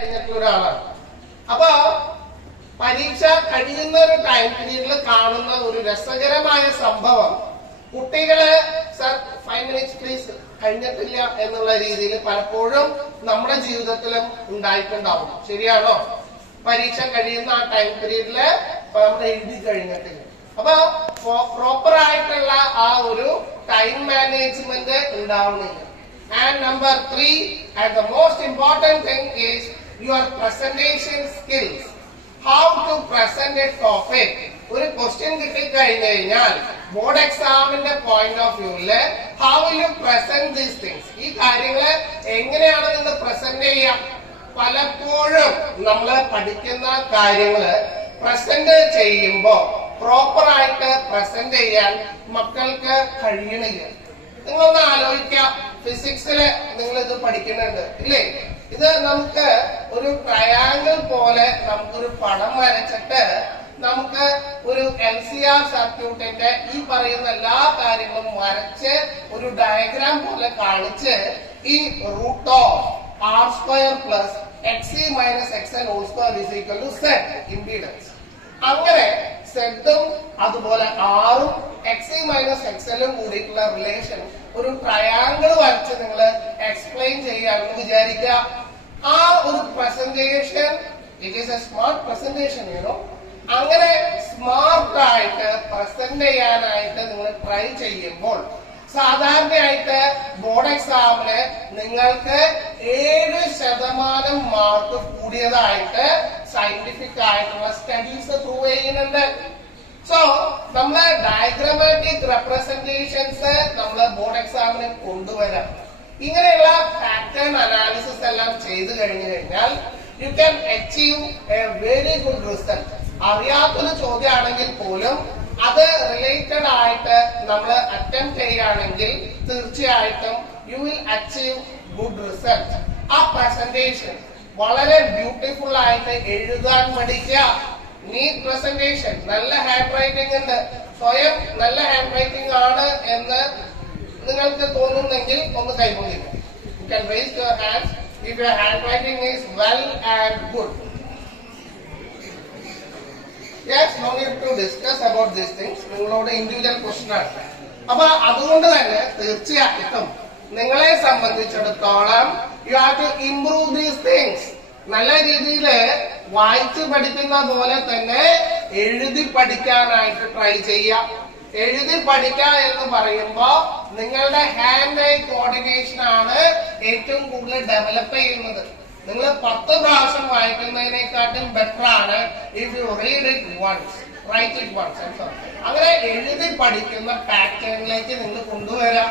കഴിഞ്ഞിട്ടുള്ള ഒരാളാണ്. അപ്പൊ പരീക്ഷ കഴിയുന്ന ഒരു ടൈം പീരീഡിൽ കാണുന്ന ഒരു രസകരമായ സംഭവം, കുട്ടികള് സർ 5 minutes പ്ലീസ് കഴിഞ്ഞിട്ടില്ല എന്നുള്ള രീതിയിൽ പലപ്പോഴും നമ്മുടെ ജീവിതത്തിലും ഉണ്ടായിട്ടുണ്ടാവും. ശരിയാണോ? പരീക്ഷ കഴിയുന്ന ആ ടൈം പീരീഡില് നമ്മൾ എഴുതി കഴിഞ്ഞിട്ടില്ല. അപ്പൊ പ്രോപ്പർ ആയിട്ടുള്ള ആ ഒരു ടൈം മാനേജ്മെന്റ് ഉണ്ടാവുന്നില്ല. And number 3, and the most important thing is your presentation skills. How to present a topic. ഒരു ക്വസ്റ്റ്യൻ കിട്ടിക്കഴിഞ്ഞാൽ ബോർഡ് എക്സാമിന്റെ പോയിന്റ് ഓഫ് വ്യൂവില് how will you present these things? ഈ കാര്യങ്ങള് എങ്ങനെയാണ് നിങ്ങൾ പ്രസന്റ് ചെയ്യാം? പലപ്പോഴും നമ്മൾ പഠിക്കുന്ന കാര്യങ്ങള് പ്രസന്റ് ചെയ്യുമ്പോ പ്രോപ്പർ ആയിട്ട് പ്രസന്റ് ചെയ്യാൻ മക്കൾക്ക് കഴിയണില്ല. നിങ്ങളൊന്ന് ആലോചിക്കാം, ഫിസിക്സില് നിങ്ങൾ ഇത് പഠിക്കുന്നുണ്ട് ഇല്ലേ? ഇത് നമുക്ക് ഒരു ട്രയാങ്കിൾ പോലെ നമുക്കൊരു പടം വരച്ചിട്ട് നമുക്ക് ഒരു LCR സർക്യൂട്ടിന്റെ ഈ പറയുന്ന എല്ലാ കാര്യങ്ങളും വരച്ച് ഒരു ഡയഗ്രാം പോലെ കാണിച്ച് ഈ √r² plus xc minus xn whole square is equal to z impedance. അങ്ങനെ സെഡും അതുപോലെ ആറും എക്സി മൈനസ് എക്സലും കൂടിയിട്ടുള്ള റിലേഷൻ ഒരു ട്രയാങ്കിൾ വരച്ച് നിങ്ങൾ എക്സ്പ്ലെയിൻ ചെയ്യാമെന്ന് വിചാരിക്കുക. ആ ഒരു presentation it is A smart presentation you know. അങ്ങനെ സ്മാർട്ടായിട്ട് പ്രസന്റ് ചെയ്യാനായിട്ട് നിങ്ങൾ ട്രൈ ചെയ്യുമ്പോൾ സാധാരണയായിട്ട് ബോർഡ് എക്സാമിന് നിങ്ങൾക്ക് 7% മാർക്ക് കൂടിയതായിട്ട് സയന്റിഫിക് ആയിട്ടുള്ള സ്റ്റഡീസ് പ്രൂവ് ചെയ്യുന്നുണ്ട്. സോ നമ്മള് ഡയഗ്രമാറ്റിക് റെപ്രസെന്റേഷൻസ് നമ്മള് ബോർഡ് എക്സാമിന് കൊണ്ടുവരാം. ഇങ്ങനെയുള്ള പാറ്റേൺ അനാലിസിസ് എല്ലാം ചെയ്തു കഴിഞ്ഞു കഴിഞ്ഞാൽ you can achieve A very good result. അറിയാത്തൊരു ചോദ്യമാണെങ്കിൽ പോലും അത് റിലേറ്റഡ് ആയിട്ട് നമ്മൾ അറ്റംപ്റ്റ് ചെയ്യുകയാണെങ്കിൽ തീർച്ചയായിട്ടും you will achieve good result. ആ പ്രസന്റേഷൻ വളരെ ബ്യൂട്ടിഫുൾ ആയിട്ട് എഴുതാൻ പഠിക്കുക. നീറ്റ് പ്രസന്റേഷൻ, നല്ല ഹാൻഡ് റൈറ്റിംഗ് ഉണ്ട്, സ്വയം നല്ല ഹാൻഡ് റൈറ്റിംഗ് ആണ് എന്ന് നിങ്ങൾക്ക് തോന്നുന്നെങ്കിൽ ഒന്ന് കൈകൊള്ളിക്കും. You can raise your hands if your handwriting is well and good. Yes, no need to discuss about these things. നിങ്ങളോട് ഇൻഡിവിജ്വൽ ക്വസ്റ്റ്യൻ ആണ്. അപ്പൊ അതുകൊണ്ട് തന്നെ തീർച്ചയായിട്ടും നിങ്ങളെ സംബന്ധിച്ചിടത്തോളം you have to improve these things. നല്ല രീതിയിൽ വായിച്ച് പഠിക്കുന്ന പോലെ തന്നെ എഴുതി പഠിക്കാനായിട്ട് ട്രൈ ചെയ്യാം. എഴുതി പഠിക്കുക എന്ന് പറയുമ്പോ നിങ്ങളുടെ ഹാൻഡ് ഐ കോർഡിനേഷൻ ആണ് ഏറ്റവും കൂടുതൽ ഡെവലപ്പ് ചെയ്യുന്നത്. നിങ്ങൾ 10 പ്രാവശ്യം വായിക്കുന്നതിനെക്കാട്ടും ബെറ്റർ ആണ് if you read it once, write it once. അങ്ങനെ എഴുതി പഠിക്കുന്ന പാറ്റേണിലേക്ക് നിങ്ങൾ കൊണ്ടുവരാം.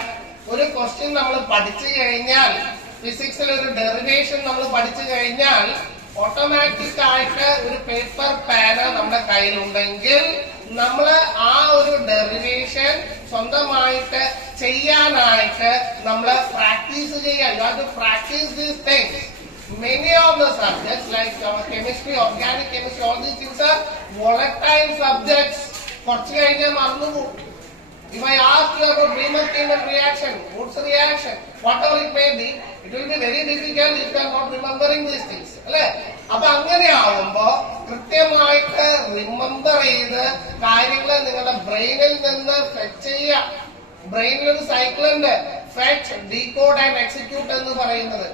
ഒരു ക്വസ്റ്റ്യൻ നമ്മൾ പഠിച്ചു കഴിഞ്ഞാൽ, ഫിസിക്സിൽ ഒരു ഡെറിവേഷൻ നമ്മൾ പഠിച്ചു കഴിഞ്ഞാൽ ഓട്ടോമാറ്റിക് ആയിട്ട് ഒരു പേപ്പർ പേന നമ്മുടെ കയ്യിലുണ്ടെങ്കിൽ നമ്മൾ ആ ഒരു ഡെറിവേഷൻ സ്വന്തമായിട്ട് ചെയ്യാനായിട്ട് നമ്മൾ പ്രാക്ടീസ് ചെയ്യാം. You have to practise these things. Many of the subjects like chemistry, organic chemistry, all these things are volatile subjects. കുറച്ച് കഴിഞ്ഞാൽ മറന്നുപോകും. If I ask you about Riemann-Chain reaction, Woods reaction, whatever it may be, it will be very difficult if you are not remembering these things. അല്ലെ? അപ്പൊ അങ്ങനെ ആവുമ്പോ കൃത്യമായിട്ട് remember ചെയ്ത് കാര്യങ്ങൾ നിങ്ങളുടെ ബ്രെയിനിൽ നിന്ന് ഫെച്ച് ചെയ്യുക. ബ്രെയിനിൽ ഒരു സൈക്കിൾ ഉണ്ട്, ഫെച്ച്, ഡീകോഡ് ആൻഡ് എക്സിക്യൂട്ട് എന്ന് പറയുന്നത്.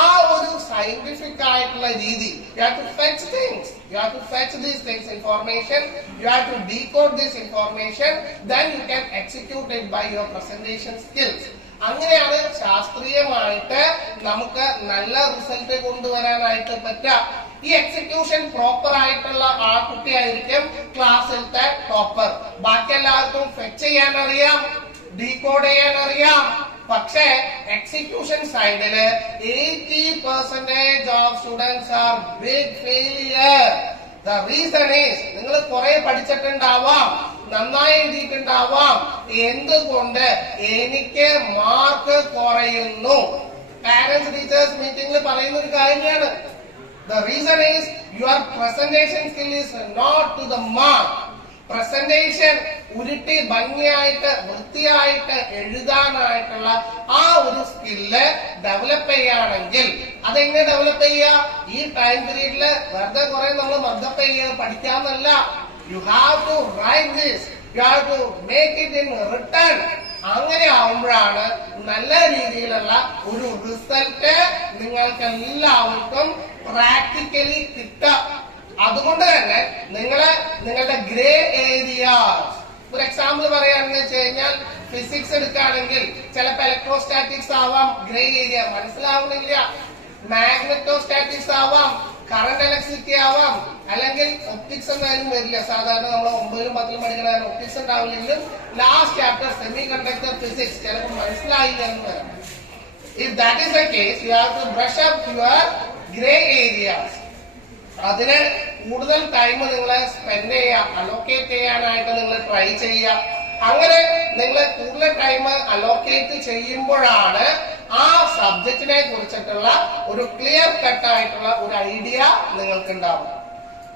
ആ ഒരു സയന്റിഫിക് ആയിട്ടുള്ള രീതി, you have to fetch things, you have to fetch these things information, you have to decode this information, then you can execute it by your presentation skills. അങ്ങനെയാണ് ശാസ്ത്രീയമായിട്ട് നമുക്ക് നല്ല റിസൾട്ട് കൊണ്ടുവരാനായിട്ട് പറ്റുക. ഈ എക്സിക്യൂഷൻ പ്രോപ്പർ ആയിട്ടുള്ള ആ കുട്ടിയായിരിക്കും ക്ലാസ്സിലത്തെ ടോപ്പർ. ബാക്കി എല്ലാവർക്കും ഫെച്ച് ചെയ്യാൻ അറിയാം, ഡീകോഡ് ചെയ്യാൻ അറിയാം. പക്ഷേ എക്സിക്യൂഷൻ സൈഡില് 80% of students are big failure. The reason is നിങ്ങൾ കുറെ പഠിച്ചിട്ടുണ്ടാവാം, നന്നായി എഴുതിയിട്ടുണ്ടാവാം, എന്തുകൊണ്ട് എനിക്ക് മാർക്ക് കുറയുന്നു? പാരന്റ്സ് ടീച്ചേഴ്സ് മീറ്റിംഗിൽ പറയുന്ന ഒരു കാര്യമാണ്. The reason is your presentation skill is not to the mark. Presentation ഉരുട്ടി ഭംഗിയായിട്ട് വൃത്തിയായിട്ട് എഴുതാനായിട്ടുള്ള ആ ഒരു സ്കില്ല് ഡെവലപ്പ് ചെയ്യുകയാണെങ്കിൽ അതെങ്ങനെ ഡെവലപ്പ് ചെയ്യുക? ഈ ടൈം പീരീഡില് വെറുതെ കുറെ നമ്മൾ മദ്ദപ്പ് ചെയ്യുക പഠിക്കാന്നല്ല. You have to write this, you have to make it in return. അങ്ങനെ ആവുമ്പോഴാണ് നല്ല രീതിയിലുള്ള ഒരു റിസൾട്ട് നിങ്ങൾക്ക് എല്ലാവർക്കും പ്രാക്ടിക്കലി കിട്ടുക. അതുകൊണ്ട് തന്നെ നിങ്ങളുടെ ഗ്രേ ഏരിയാസ്, ഒരു എക്സാമ്പിൾ പറയാണെന്ന് വെച്ച് കഴിഞ്ഞാൽ ഫിസിക്സ് എടുക്കുകയാണെങ്കിൽ ചിലപ്പോൾ ഇലക്ട്രോസ്റ്റാറ്റിക്സ് ആവാം ഗ്രേ ഏരിയ, മനസ്സിലാവുന്നില്ല. മാഗ്നറ്റോസ്റ്റാറ്റിക്സ് ആവാം, കറണ്ട് ഇലക്ട്രിസിറ്റി ആവാം, അല്ലെങ്കിൽ ഒപ്റ്റിക്സ് എന്തായാലും വരില്ല. സാധാരണ നമ്മൾ 9ലും 10ലും പഠിക്കണ ഒപ്റ്റിക്സ് ഉണ്ടാവില്ലെങ്കിലും last chapter semiconductor physics ചിലപ്പോൾ മനസ്സിലായില്ല എന്ന് വരാം. If that is the case, you have to brush up your grey areas. അതിന് കൂടുതൽ ടൈം നിങ്ങൾ സ്പെൻഡ് ചെയ്യുക, അലോക്കേറ്റ് ചെയ്യാനായിട്ട് നിങ്ങൾ ട്രൈ ചെയ്യുക. അങ്ങനെ നിങ്ങൾ കൂടുതൽ ടൈം അലോക്കേറ്റ് ചെയ്യുമ്പോഴാണ് ആ സബ്ജക്റ്റിനെ കുറിച്ചിട്ടുള്ള ഒരു ക്ലിയർ കട്ട് ആയിട്ടുള്ള ഒരു ഐഡിയ നിങ്ങൾക്ക് ഉണ്ടാവും.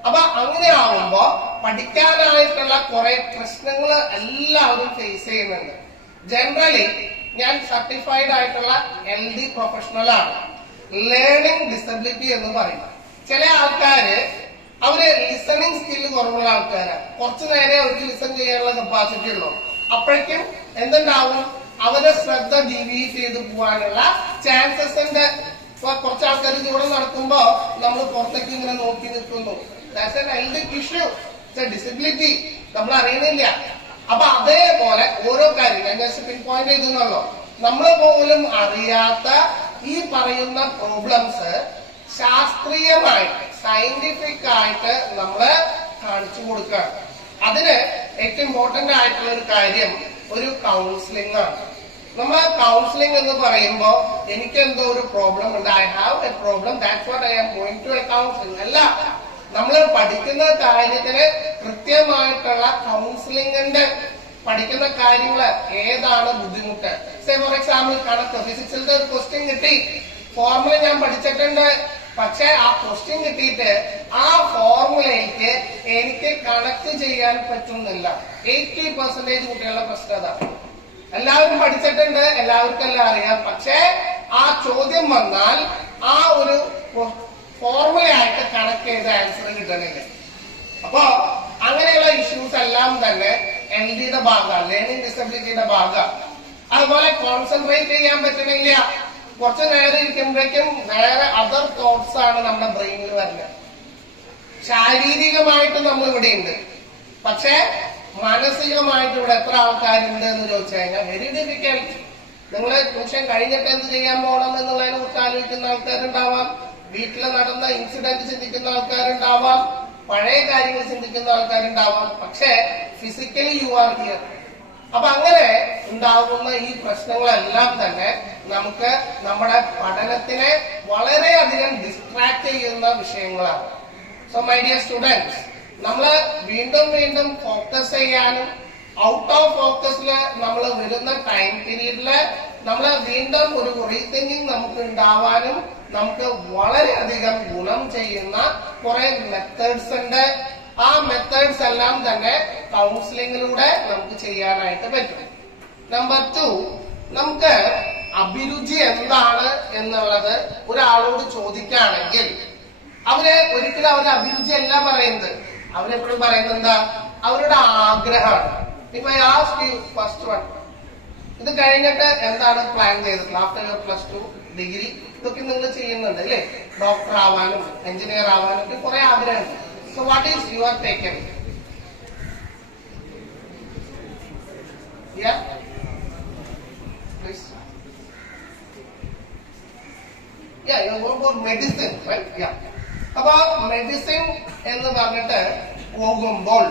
അപ്പൊ അങ്ങനെ ആവുമ്പോ പഠിക്കാനായിട്ടുള്ള കുറെ പ്രശ്നങ്ങൾ എല്ലാവരും ഫേസ് ചെയ്യുന്നുണ്ട്. ജനറലി ഞാൻ സർട്ടിഫൈഡ് ആയിട്ടുള്ള LD പ്രൊഫഷണൽ ആണ്. ലേണിംഗ് ഡിസബിലിറ്റി എന്ന് പറയും. ചില ആൾക്കാര് അവര് ലിസണിങ് സ്കില്ല് കുറവുള്ള ആൾക്കാരാണ്. കുറച്ചു നേരെ അവർക്ക് ലിസൺ ചെയ്യാനുള്ള കപ്പാസിറ്റി ഉള്ളൂ. അപ്പോഴേക്കും എന്തുണ്ടാവും? അവരുടെ ശ്രദ്ധ ഡീവിയേറ്റ് ചെയ്ത് പോകാനുള്ള ചാൻസസ് ഉണ്ട്. ഇപ്പൊ കുറച്ച് ആൾക്കാർ ഇവിടെ നടക്കുമ്പോ നമ്മൾ പുറത്തേക്ക് ഇങ്ങനെ നോക്കി നിൽക്കുന്നു. ഇഷ്യൂ, ഡിസബിലിറ്റി നമ്മൾ അറിയണില്ല. അപ്പൊ അതേപോലെ ഓരോ കാര്യം ഞാൻ ജസ്റ്റ് പിൻ പോയിന്റ് ചെയ്തെന്നുള്ളൂ. നമ്മൾ പോലും അറിയാത്ത ഈ പറയുന്ന പ്രോബ്ലംസ് ശാസ്ത്രീയമായിട്ട് സയന്റിഫിക് ആയിട്ട് നമ്മള് കാണിച്ചു കൊടുക്കുകയാണ്. അതിന് ഏറ്റവും ഇമ്പോർട്ടന്റ് ആയിട്ടുള്ള ഒരു കാര്യം ഒരു കൗൺസിലിംഗ് ആണ്. നമ്മൾ കൗൺസിലിംഗ് എന്ന് പറയുമ്പോ എനിക്ക് എന്തോ ഒരു പ്രോബ്ലം ഉണ്ട്, I have a problem, that's what I am going to a counselling അല്ല. നമ്മൾ പഠിക്കുന്ന കാര്യത്തിന് കൃത്യമായിട്ടുള്ള കൗൺസിലിംഗിന്റെ പഠിക്കുന്ന കാര്യങ്ങള് ഏതാണ് ബുദ്ധിമുട്ട്. ഫോർ എക്സാമ്പിൾ കണക്ക് ഫിസിക്സിന്റെ ഒരു ക്വസ്റ്റ്യൻ കിട്ടി, ഫോർമുല ഞാൻ പഠിച്ചിട്ടുണ്ട്, പക്ഷെ ആ ക്വസ്റ്റ്യൻ കിട്ടിയിട്ട് ആ ഫോർമുലയ്ക്ക് എനിക്ക് കണക്ട് ചെയ്യാൻ പറ്റുന്നില്ല. 80% കുട്ടികളുടെ പ്രശ്നം അതാണ്. എല്ലാവരും പഠിച്ചിട്ടുണ്ട്, എല്ലാവർക്കും എല്ലാം അറിയാം, പക്ഷെ ആ ചോദ്യം വന്നാൽ ആ ഒരു ഫോർമുലയായിട്ട് കണക്ട് ചെയ്ത ആൻസർ കിട്ടണില്ല. അപ്പോ അങ്ങനെയുള്ള ഇഷ്യൂസ് എല്ലാം തന്നെ LDയുടെ ഭാഗമാണ്, ലേണിംഗ് ഡിസബിലിറ്റിയുടെ ഭാഗമാണ്. അതുപോലെ കോൺസെൻട്രേറ്റ് ചെയ്യാൻ പറ്റണില്ല. കുറച്ചു നേരം ഇരിക്കുമ്പോഴേക്കും വേറെ അതർ തോട്ട്സ് ആണ് നമ്മുടെ ബ്രെയിനിൽ വരുന്നത്. ശാരീരികമായിട്ട് നമ്മൾ ഇവിടെ ഉണ്ട്, പക്ഷെ മാനസികമായിട്ട് ഇവിടെ എത്ര ആൾക്കാരുണ്ട് എന്ന് ചോദിച്ചു കഴിഞ്ഞാൽ വെരി ഡിഫിക്കൽട്ട്. നിങ്ങൾ ട്യൂഷൻ കഴിഞ്ഞിട്ട് എന്ത് ചെയ്യാൻ പോകണം എന്നുള്ളതിനെ കുറിച്ച് ആലോചിക്കുന്ന ആൾക്കാരുണ്ടാവാം, വീട്ടിൽ നടന്ന ഇൻസിഡന്റ് ചിന്തിക്കുന്ന ആൾക്കാരുണ്ടാവാം, പഴയ കാര്യങ്ങൾ ചിന്തിക്കുന്ന ആൾക്കാരുണ്ടാവാം, പക്ഷെ ഫിസിക്കലി യു ആർ ഹിയർ. അപ്പൊ അങ്ങനെ ഉണ്ടാകുന്ന ഈ പ്രശ്നങ്ങളെല്ലാം തന്നെ നമുക്ക് നമ്മുടെ പഠനത്തിനെ വളരെയധികം ഡിസ്ട്രാക്ട് ചെയ്യുന്ന വിഷയങ്ങളാണ്. സോ മൈ ഡിയർ സ്റ്റുഡൻസ്, നമ്മള് വീണ്ടും വീണ്ടും ഫോക്കസ് ചെയ്യാനും ഔട്ട് ഓഫ് ഫോക്കസില് നമ്മൾ വരുന്ന ടൈം പീരീഡില് നമ്മൾ വീണ്ടും ഒരു റീതിങ്കിങ് നമുക്ക് ഉണ്ടാവാനും നമുക്ക് വളരെയധികം ഗുണം ചെയ്യുന്ന കുറെ മെത്തേഡ്സ് ഉണ്ട്. ആ മെത്തേഡ്സ് എല്ലാം തന്നെ കൗൺസിലിംഗിലൂടെ നമുക്ക് ചെയ്യാനായിട്ട് പറ്റും. നമ്പർ 2, നമുക്ക് അഭിരുചി എന്താണ് എന്നുള്ളത് ഒരാളോട് ചോദിക്കുകയാണെങ്കിൽ ഒരിക്കലും അവരുടെ അഭിരുചി അല്ല പറയുന്നത്. അവരെപ്പോഴും പറയുന്നത് എന്താ? അവരുടെ ആഗ്രഹമാണ്. ഇപ്പൊ I ask you first one, ഇത് കഴിഞ്ഞിട്ട് എന്താണ് പ്ലാൻ ചെയ്തിട്ടുള്ളത്? ആഫ്റ്റർ യുവർ +2 ഡിഗ്രി ഇതൊക്കെ നിങ്ങൾ ചെയ്യുന്നുണ്ട് അല്ലേ? ഡോക്ടർ ആവാനും എഞ്ചിനീയർ ആവാനും ഒക്കെ കുറെ ആഗ്രഹമുണ്ട്. So what is your taken? Yeah, please. Yeah, you go for medicine, right? Yeah. അപ്പൊ മെഡിസിൻ എന്ന് പറഞ്ഞിട്ട് പോകുമ്പോൾ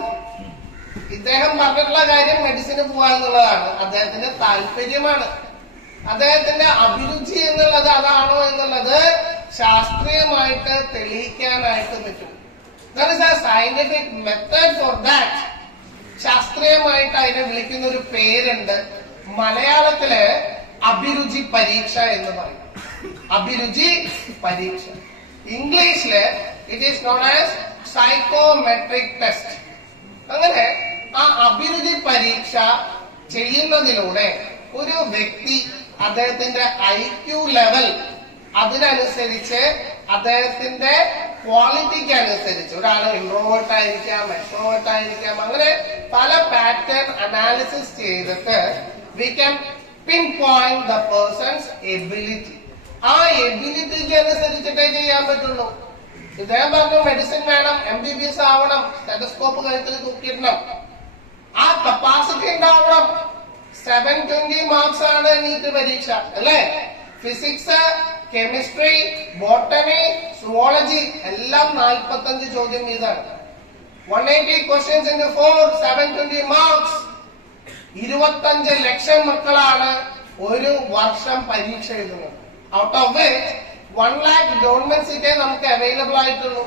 ഇദ്ദേഹം പറഞ്ഞിട്ടുള്ള കാര്യം മെഡിസിന് പോവാ എന്നുള്ളതാണ്. അദ്ദേഹത്തിന്റെ താല്പര്യമാണ്. അദ്ദേഹത്തിന്റെ അഭിരുചി എന്നുള്ളത് അതാണോ എന്നുള്ളത് ശാസ്ത്രീയമായിട്ട് തെളിയിക്കാനായിട്ട് പറ്റും. There is a scientific method for that. ശാസ്ത്രീയമായിട്ട് അതിനെ വിളിക്കുന്ന ഒരു പേരുണ്ട്. മലയാളത്തില് അഭിരുചി പരീക്ഷ എന്ന് പറയും. അഭിരുചി പരീക്ഷ. ഇംഗ്ലീഷില് it is known as psychometric test. അങ്ങനെ ആ അഭിരുചി പരീക്ഷ ചെയ്യുന്നതിലൂടെ ഒരു വ്യക്തി അദ്ദേഹത്തിന്റെ IQ ലെവൽ അതിനനുസരിച്ച് അദ്ദേഹത്തിന്റെ ക്വാളിറ്റിക്ക് അനുസരിച്ച് ഒരാൾ ഇൻട്രോവേർട്ട് ആയിരിക്കാം, എക്സ്ട്രോവേർട്ട് ആയിരിക്കാം, അങ്ങനെ പല പാറ്റേൺ അനാലിസിസ് ചെയ്തിട്ട് we can pinpoint the person's ability. ആ എബിലിറ്റിക്ക് അനുസരിച്ചിട്ടേ ചെയ്യാൻ പറ്റുള്ളൂ. ഇദ്ദേഹം പറഞ്ഞു മെഡിസിൻ വേണം, MBBS ആവണം, സ്റ്റെതസ്കോപ്പ് കഴുത്തിൽ തൂക്കിയിടണം, ആ കപ്പാസിറ്റി ഉണ്ടാവണം. 720 മാർക്സ് ആണ് നീറ്റ് പരീക്ഷ അല്ലേ? ഫിസിക്സ്, കെമിസ്ട്രി, ബോട്ടണി, സുവോളജി എല്ലാം 45 ചോദ്യം വീതമാണ്. 180 ക്വസ്റ്റ്യൻസ് ഇൻടു 4, 720 മാർക്സ്. 25 ലക്ഷം മക്കളാണ് ഒരു വർഷം പരീക്ഷ എഴുതുന്നത്. Out of which 1 lakh government സീറ്റേ നമുക്ക് അവൈലബിൾ ആയിട്ടുള്ളൂ.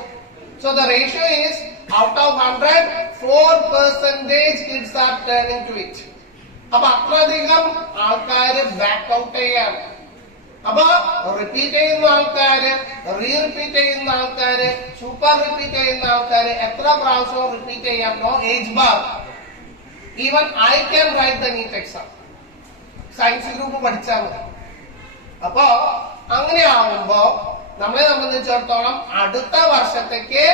So the ratio is out of 100, 4% kids are turning to it. അപ്പൊ അത്രയധികം ആൾക്കാര് ബാക്ക് ഔട്ട് ചെയ്യാണ്. അപ്പൊ റിപ്പീറ്റ് ചെയ്യുന്ന ആൾക്കാര്, റിപ്പീറ്റ് ചെയ്യുന്ന ആൾക്കാര്, സൂപ്പർ റിപ്പീറ്റ് ചെയ്യുന്ന ആൾക്കാര് എത്ര പ്രാവശ്യവും റിപ്പീറ്റ് ചെയ്യാം. No age bar. Even I can write the NEET exam. Science group പഠിച്ചാൽ മതി. അപ്പോ അങ്ങനെ ആവുമ്പോ നമ്മളെ സംബന്ധിച്ചിടത്തോളം അടുത്ത വർഷത്തേക്ക്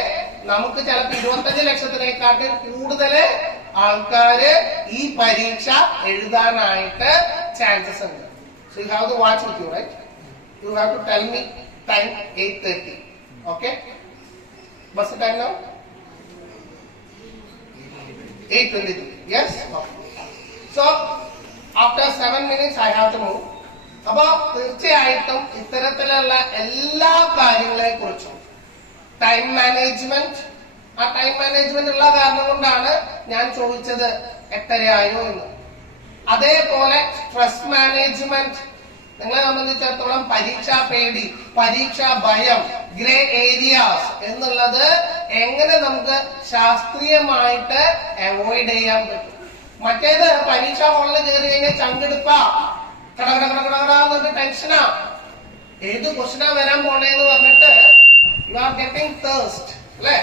നമുക്ക് ചിലപ്പോൾ 25 ലക്ഷത്തിനെക്കാട്ടിൽ കൂടുതൽ ആൾക്കാര് ഈ പരീക്ഷ എഴുതാനായിട്ട് ചാൻസസ് ഉണ്ട്. So you have to watch with you, right? You have to tell me time 8:30. Okay? What's the time now? 8:22. Yes? Okay. So after 7 minutes I have to move. അപ്പൊ തീർച്ചയായിട്ടും ഇത്തരത്തിലുള്ള എല്ലാ കാര്യങ്ങളെ കുറിച്ചും ടൈം മാനേജ്മെന്റ്, ആ time management ഉള്ള കാരണം കൊണ്ടാണ് ഞാൻ ചോദിച്ചത് 8:30 ആയോ എന്ന്. അതേപോലെ സ്ട്രെസ് മാനേജ്മെന്റ്, നിങ്ങളെ സംബന്ധിച്ചിടത്തോളം പരീക്ഷാ പേടി, പരീക്ഷാ ഭയം, ഗ്രേ ഏരിയാസ് എന്നുള്ളത് എങ്ങനെ നമുക്ക് ശാസ്ത്രീയമായിട്ട് അവോയ്ഡ് ചെയ്യാൻ പറ്റും. മറ്റേത് പരീക്ഷാ ഹാളിൽ കയറി കഴിഞ്ഞാൽ ചങ്കെടുപ്പ കടകടകടകടകട ടെൻഷനാ, ഏത് ക്വസ്റ്റനാ വരാൻ പോണേന്ന് പറഞ്ഞിട്ട് യു ആർ ഗെറ്റിംഗ് തേഴ്സ്റ്റ് അല്ലെ,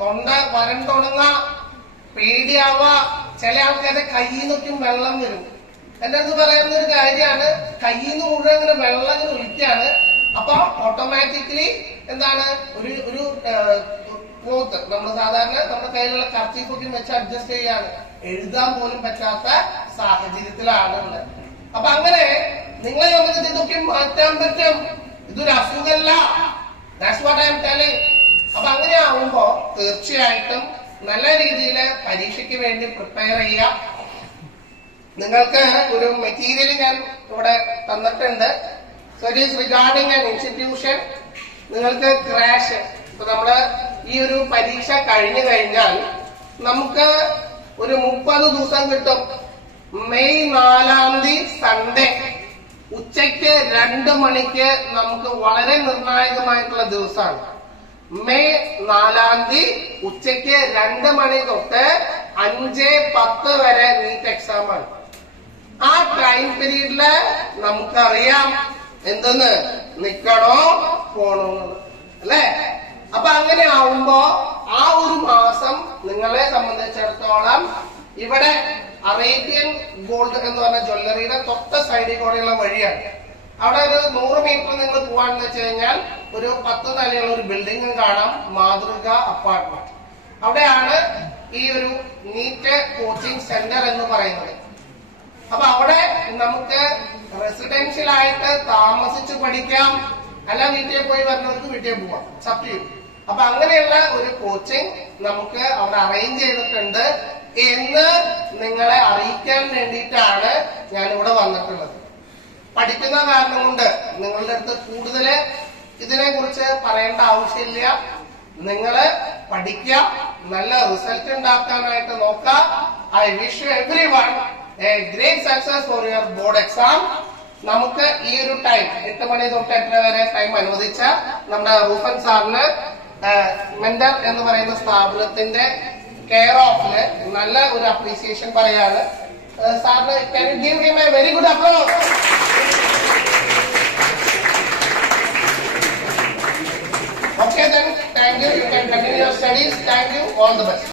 തൊണ്ട വരണ്ടൊടുങ്ങ, പേടിയാവുക. ചില ആൾക്കാരുടെ കയ്യിൽ നിന്നൊക്കെയും വെള്ളം വരും. എന്റെ അടുത്ത് പറയുന്ന ഒരു കാര്യമാണ്, കയ്യിൽ നിന്ന് മുഴുവൻ ഇങ്ങനെ വെള്ളം ഇങ്ങനെ ഒഴിക്കാണ്. അപ്പൊ ഓട്ടോമാറ്റിക്കലി എന്താണ്, ഒരു ക്ലോത്ത് നമ്മൾ സാധാരണ നമ്മുടെ കയ്യിലുള്ള കർച്ചീഫൊക്കെ വെച്ച് അഡ്ജസ്റ്റ് ചെയ്യാണ്. എഴുതാൻ പോലും പറ്റാത്ത സാഹചര്യത്തിലാണ് ഉള്ളത്. അപ്പൊ അങ്ങനെ നിങ്ങളെ സംബന്ധിച്ച് ഇതൊക്കെ മാറ്റാൻ പറ്റും. ഇതൊരു അസുഖമല്ല. That's what I am telling. അപ്പൊ അങ്ങനെ ആവുമ്പോ തീർച്ചയായിട്ടും നല്ല രീതിയിൽ പരീക്ഷയ്ക്ക് വേണ്ടി പ്രിപ്പയർ ചെയ്യാം. നിങ്ങൾക്ക് ഒരു മെറ്റീരിയൽ ഞാൻ ഇവിടെ തന്നിട്ടുണ്ട്. So it is regarding an institution. നിങ്ങൾക്ക് ക്രാഷ്, ഇപ്പൊ നമ്മള് ഈ ഒരു പരീക്ഷ കഴിഞ്ഞു കഴിഞ്ഞാൽ നമുക്ക് ഒരു 30 ദിവസം കിട്ടും. മെയ് 4-ാം തീയതി സൺഡേ ഉച്ചയ്ക്ക് 2 മണിക്ക് നമുക്ക് വളരെ നിർണായകമായിട്ടുള്ള ദിവസമാണ്. മെയ് 4-ാം തീയതി ഉച്ചയ്ക്ക് 2 മണി തൊട്ട് 5-10 വരെ നീറ്റ് എക്സാം ആണ്. ആ ടൈം പീരീഡില് നമുക്കറിയാം എന്തെന്ന്, നിക്കണോ പോണോ അല്ലെ. അപ്പൊ അങ്ങനെ ആവുമ്പോ ആ ഒരു മാസം നിങ്ങളെ സംബന്ധിച്ചിടത്തോളം ഇവിടെ അറേബ്യൻ ഗോൾഡ് എന്ന് പറഞ്ഞ ജ്വല്ലറിയുടെ തൊട്ട സൈഡിൽ കൂടെയുള്ള വഴിയാണ്. അവിടെ ഒരു 100 മീറ്റർ നിങ്ങൾ പോവാണെന്ന് വെച്ച് കഴിഞ്ഞാൽ ഒരു 10 നിലയുള്ള ഒരു ബിൽഡിംഗും കാണാം, മാതൃക അപ്പാർട്ട്മെന്റ്. അവിടെയാണ് ഈ ഒരു നീറ്റ് കോച്ചിങ് സെന്റർ എന്ന് പറയുന്നത്. അപ്പൊ അവിടെ നമുക്ക് റെസിഡൻഷ്യൽ ആയിട്ട് താമസിച്ച് പഠിക്കാം, അല്ല വീട്ടിൽ പോയി വരുന്നവർക്ക് വീട്ടിൽ പോവാം, സത്യം. അപ്പൊ അങ്ങനെയുള്ള ഒരു കോച്ചിങ് നമുക്ക് അവിടെ അറേഞ്ച് ചെയ്തിട്ടുണ്ട് എന്ന് നിങ്ങളെ അറിയിക്കാൻ വേണ്ടിയിട്ടാണ് ഞാനിവിടെ വന്നിട്ടുള്ളത്. പഠിക്കുന്ന കാരണം കൊണ്ട് നിങ്ങളുടെ അടുത്ത് കൂടുതൽ ഇതിനെ കുറിച്ച് പറയേണ്ട ആവശ്യമില്ല. നിങ്ങള് പഠിക്കുക, നല്ല റിസൾട്ട് ഉണ്ടാക്കാനായിട്ട് നോക്കുക. I wish you everyone A great success for your board exam. നമുക്ക് ഈ ഒരു ടൈം 8 മണി തൊട്ട് 8 വരെ ടൈം അനുവദിച്ച നമ്മുടെ റൂഫൻ സാറിന് മെന്റർ എന്ന് പറയുന്ന സ്ഥാപനത്തിന്റെ കെയർ ഓഫില് നല്ല ഒരു അപ്രീസിയേഷൻ പറയാണ്. സാറിന് can you give him a very good applause? Okay then, thank you. You can continue your studies. Thank you. All the best.